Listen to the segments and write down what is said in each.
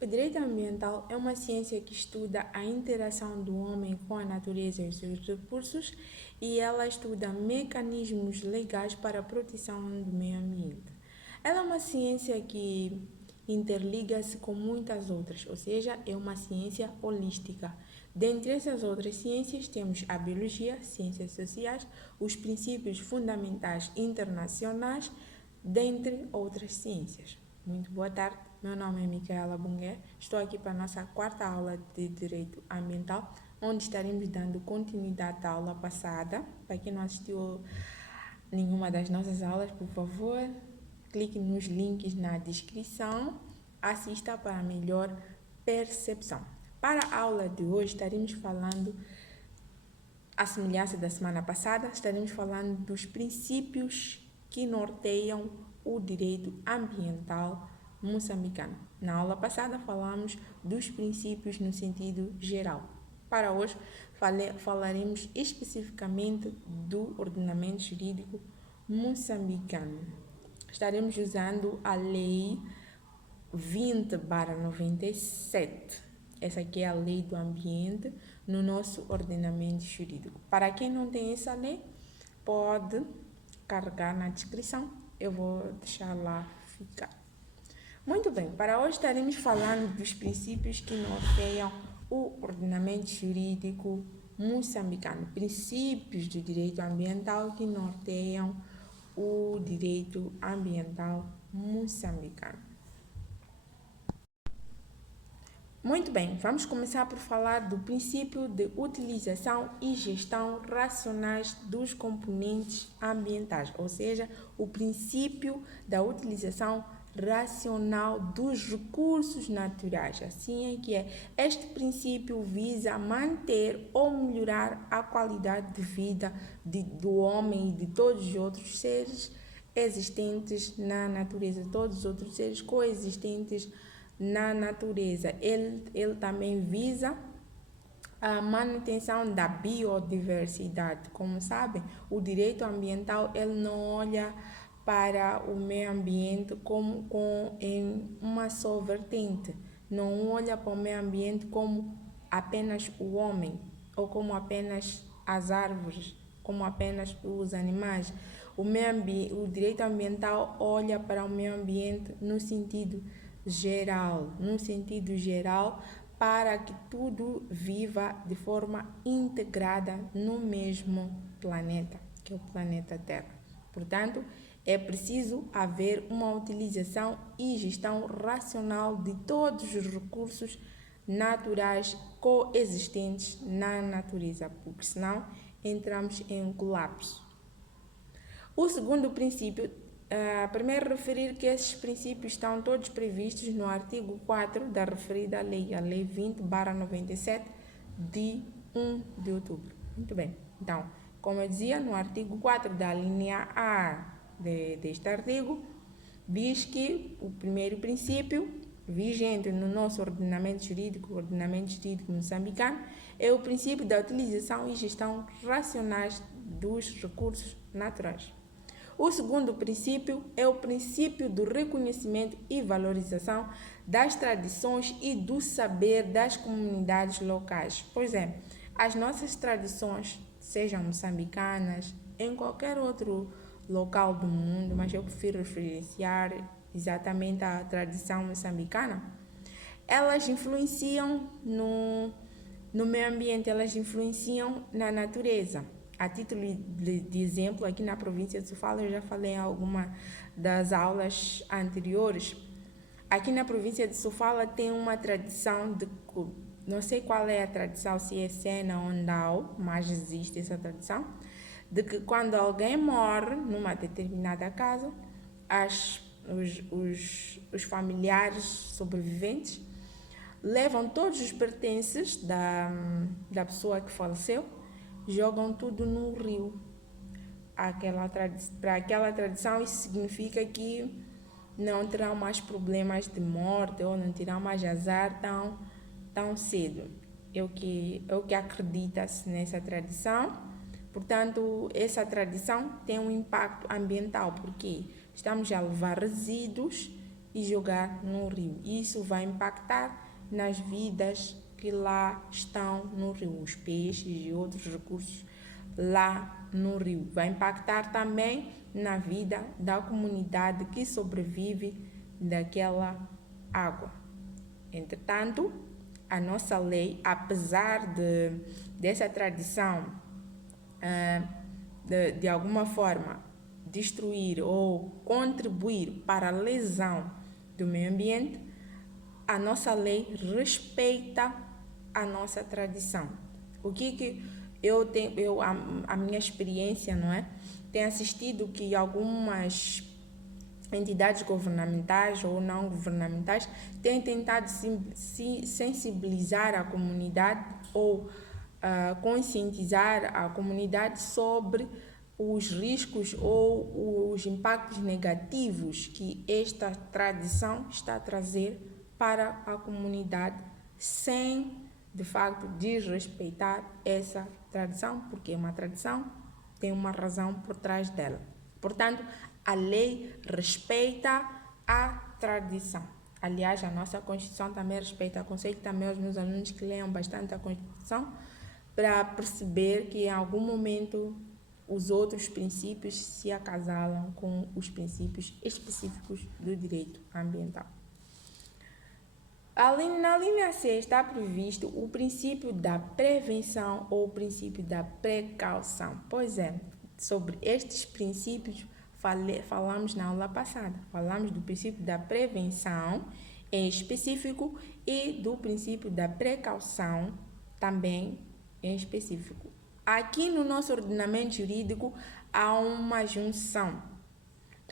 O direito ambiental é uma ciência que estuda a interação do homem com a natureza e os seus recursos e ela estuda mecanismos legais para a proteção do meio ambiente. Ela é uma ciência que interliga-se com muitas outras, ou seja, é uma ciência holística. Dentre essas outras ciências, temos a biologia, ciências sociais, os princípios fundamentais internacionais, dentre outras ciências. Muito boa tarde, meu nome é Micaela Bungué, estou aqui para a nossa quarta aula de Direito Ambiental, onde estaremos dando continuidade à aula passada. Para quem não assistiu nenhuma das nossas aulas, por favor, clique nos links na descrição, assista para melhor percepção. Para a aula de hoje, estaremos falando, à semelhança da semana passada, estaremos falando dos princípios que norteiam o direito ambiental moçambicano. Na aula passada, falamos dos princípios no sentido geral. Para hoje, falaremos especificamente do ordenamento jurídico moçambicano. Estaremos usando a Lei 20/97. Essa aqui é a Lei do Ambiente no nosso ordenamento jurídico. Para quem não tem essa lei, pode carregar na descrição. Eu vou deixar lá ficar. Muito bem, para hoje estaremos falando dos princípios que norteiam o ordenamento jurídico moçambicano. Princípios do direito ambiental que norteiam o direito ambiental moçambicano. Muito bem, vamos começar por falar do princípio de utilização e gestão racionais dos componentes ambientais, ou seja, o princípio da utilização racional dos recursos naturais. Assim é que é. Este princípio visa manter ou melhorar a qualidade de vida do homem e de todos os outros seres existentes na natureza, todos os outros seres coexistentes na natureza. Ele também visa a manutenção da biodiversidade. Como sabem, o direito ambiental ele não olha para o meio ambiente em uma só vertente. Não olha para o meio ambiente como apenas o homem ou como apenas as árvores, como apenas os animais. O direito ambiental olha para o meio ambiente no sentido geral, para que tudo viva de forma integrada no mesmo planeta, que é o planeta Terra. Portanto, é preciso haver uma utilização e gestão racional de todos os recursos naturais coexistentes na natureza, porque senão entramos em colapso. O segundo princípio, primeiro referir que esses princípios estão todos previstos no artigo 4 da referida lei, a Lei 20/97, de 1 de outubro. Muito bem. Então, como eu dizia, no artigo 4 da linha A deste artigo, diz que o primeiro princípio vigente no nosso ordenamento jurídico moçambicano, é o princípio da utilização e gestão racionais dos recursos naturais. O segundo princípio é o princípio do reconhecimento e valorização das tradições e do saber das comunidades locais. Pois é, as nossas tradições, sejam moçambicanas, em qualquer outro local do mundo, mas eu prefiro referenciar exatamente a tradição moçambicana, elas influenciam no meio ambiente, elas influenciam na natureza. A título de exemplo, aqui na província de Sofala, eu já falei em alguma das aulas anteriores. Aqui na província de Sofala tem uma tradição não sei qual é a tradição, se é Sena ou Ndau, mas existe essa tradição, de que quando alguém morre numa determinada casa, os familiares sobreviventes levam todos os pertences da pessoa que faleceu, jogam tudo no rio. Para aquela tradição, isso significa que não terão mais problemas de morte ou não terão mais azar tão cedo. É o que acredita-se nessa tradição. Portanto, essa tradição tem um impacto ambiental, porque estamos a levar resíduos e jogar no rio. Isso vai impactar nas vidas que lá estão no rio, os peixes e outros recursos lá no rio. Vai impactar também na vida da comunidade que sobrevive daquela água. Entretanto, a nossa lei, apesar dessa tradição de alguma forma destruir ou contribuir para a lesão do meio ambiente, a nossa lei respeita a nossa tradição. O que eu tenho, a minha experiência, não é? Tenho assistido que algumas entidades governamentais ou não governamentais têm tentado sensibilizar a comunidade ou conscientizar a comunidade sobre os riscos ou os impactos negativos que esta tradição está a trazer para a comunidade, sem de facto desrespeitar essa tradição, porque uma tradição tem uma razão por trás dela. Portanto, a lei respeita a tradição. Aliás, a nossa Constituição também respeita. Aconselho também aos meus alunos que leiam bastante a Constituição para perceber que em algum momento os outros princípios se acasalam com os princípios específicos do direito ambiental. Na linha C está previsto o princípio da prevenção ou o princípio da precaução. Pois é, sobre estes princípios falamos na aula passada. Falamos do princípio da prevenção em específico e do princípio da precaução também em específico. Aqui no nosso ordenamento jurídico há uma junção.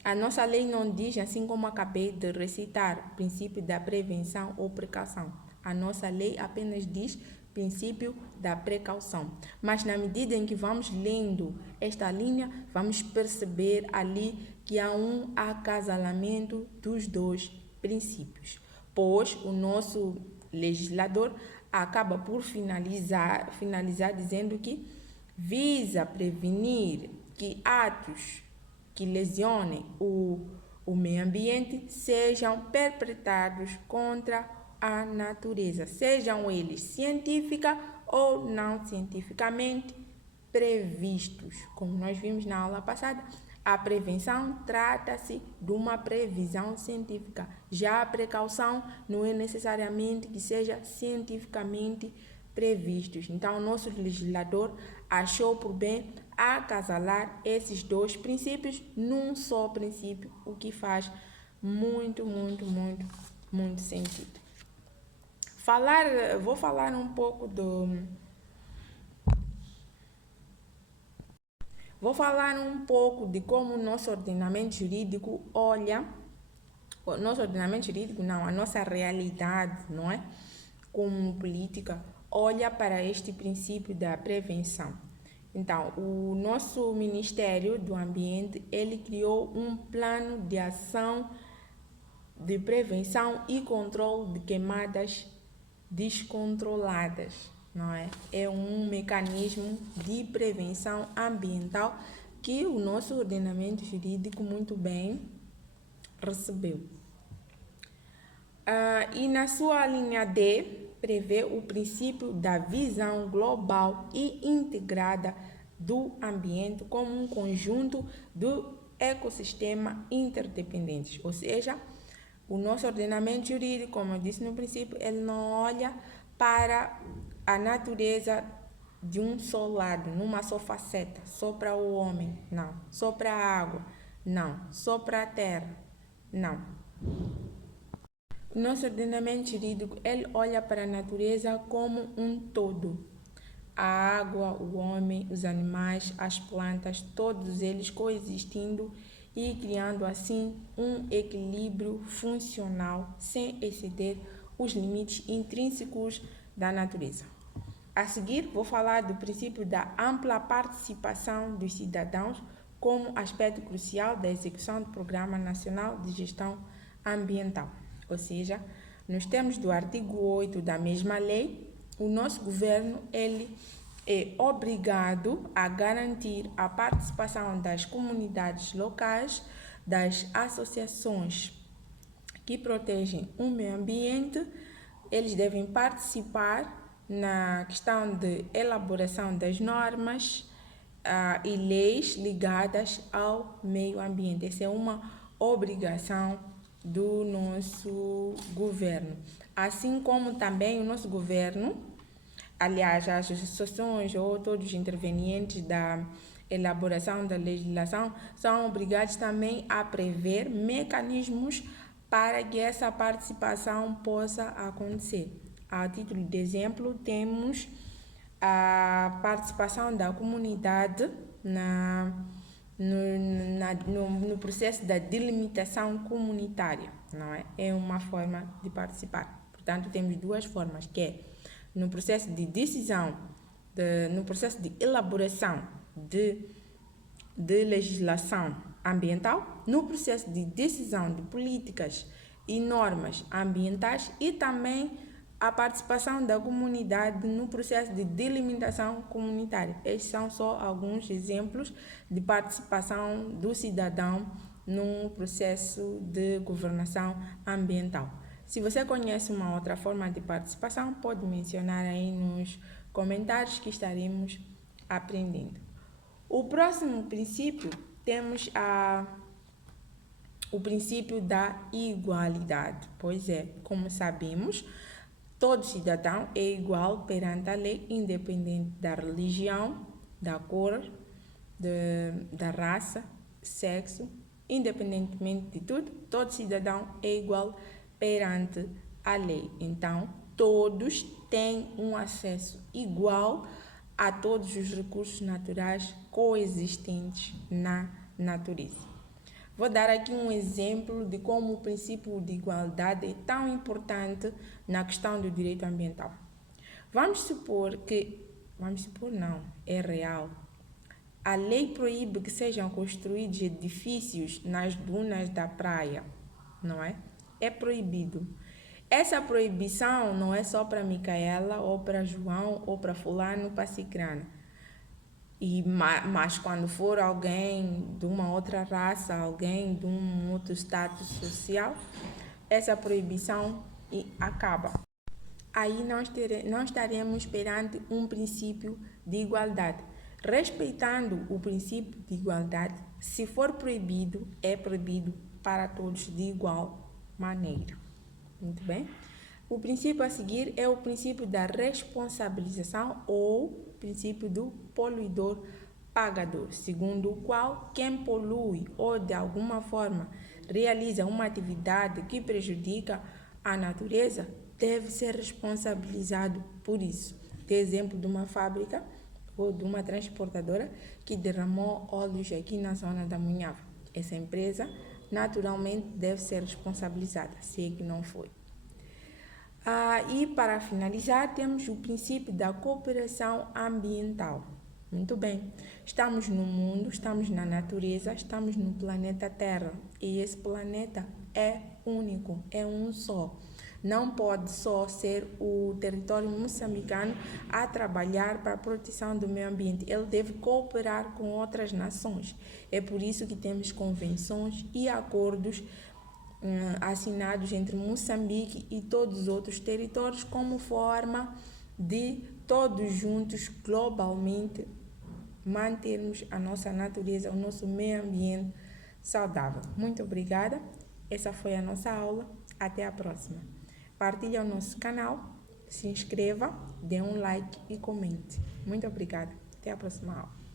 A nossa lei não diz, assim como acabei de recitar, princípio da prevenção ou precaução. A nossa lei apenas diz princípio da precaução. Mas na medida em que vamos lendo esta linha, vamos perceber ali que há um acasalamento dos dois princípios, pois o nosso legislador acaba por finalizar dizendo que visa prevenir que atos que lesionem o meio ambiente sejam perpetrados contra a natureza, sejam eles científica ou não cientificamente previstos. Como nós vimos na aula passada, a prevenção trata-se de uma previsão científica. Já a precaução não é necessariamente que seja cientificamente previstos. Então, o nosso legislador achou por bem acasalar esses dois princípios num só princípio, o que faz muito sentido. Vou falar um pouco de como o nosso ordenamento jurídico olha, a nossa realidade, não é? Como política, olha para este princípio da prevenção. Então, o nosso Ministério do Ambiente, ele criou um plano de ação de prevenção e controle de queimadas descontroladas, não é? É um mecanismo de prevenção ambiental que o nosso ordenamento jurídico muito bem recebeu. E na sua linha D, prevê o princípio da visão global e integrada do ambiente como um conjunto do ecossistema interdependentes, ou seja, o nosso ordenamento jurídico, como eu disse no princípio, ele não olha para a natureza de um só lado, numa só faceta, só para o homem, não. Só para a água, não. Só para a terra, não. O nosso ordenamento jurídico, ele olha para a natureza como um todo. A água, o homem, os animais, as plantas, todos eles coexistindo e criando assim um equilíbrio funcional sem exceder os limites intrínsecos da natureza. A seguir, vou falar do princípio da ampla participação dos cidadãos como aspecto crucial da execução do Programa Nacional de Gestão Ambiental. Ou seja, nos termos do artigo 8 da mesma lei, o nosso governo ele é obrigado a garantir a participação das comunidades locais, das associações que protegem o meio ambiente, eles devem participar na questão de elaboração das normas e leis ligadas ao meio ambiente. Essa é uma obrigação do nosso governo. Assim como também o nosso governo, aliás, as associações ou todos os intervenientes da elaboração da legislação são obrigados também a prever mecanismos para que essa participação possa acontecer. A título de exemplo, temos a participação da comunidade no processo da delimitação comunitária, não é? É uma forma de participar. Portanto, temos duas formas, que é no processo de decisão, no processo de elaboração de legislação ambiental, no processo de decisão de políticas e normas ambientais e também a participação da comunidade no processo de delimitação comunitária. Estes são só alguns exemplos de participação do cidadão no processo de governação ambiental. Se você conhece uma outra forma de participação, pode mencionar aí nos comentários que estaremos aprendendo. O próximo princípio, temos o princípio da igualdade. Pois é, como sabemos, todo cidadão é igual perante a lei, independente da religião, da cor, da raça, sexo, independentemente de tudo, todo cidadão é igual perante a lei. Então, todos têm um acesso igual a todos os recursos naturais coexistentes na natureza. Vou dar aqui um exemplo de como o princípio de igualdade é tão importante na questão do direito ambiental. Vamos supor, não, é real. A lei proíbe que sejam construídos edifícios nas dunas da praia, não é? É proibido. Essa proibição não é só para Micaela, ou para João, ou para fulano, para cicrano. Mas quando for alguém de uma outra raça, alguém de um outro status social, essa proibição acaba. Aí não estaremos perante um princípio de igualdade. Respeitando o princípio de igualdade, se for proibido, é proibido para todos de igual maneira. Muito bem? O princípio a seguir é o princípio da responsabilização ou princípio do poluidor pagador, segundo o qual quem polui ou de alguma forma realiza uma atividade que prejudica a natureza deve ser responsabilizado por isso. Tem exemplo de uma fábrica ou de uma transportadora que derramou óleos aqui na zona da Munhava. Essa empresa naturalmente deve ser responsabilizada, se é que não foi. E para finalizar, temos o princípio da cooperação ambiental. Muito bem, estamos no mundo, estamos na natureza, estamos no planeta Terra e esse planeta é único, é um só. Não pode só ser o território moçambicano a trabalhar para a proteção do meio ambiente. Ele deve cooperar com outras nações. É por isso que temos convenções e acordos assinados entre Moçambique e todos os outros territórios como forma de todos juntos globalmente mantermos a nossa natureza, o nosso meio ambiente saudável. Muito obrigada. Essa foi a nossa aula. Até a próxima. Partilhe o nosso canal, se inscreva, dê um like e comente. Muito obrigada. Até a próxima aula.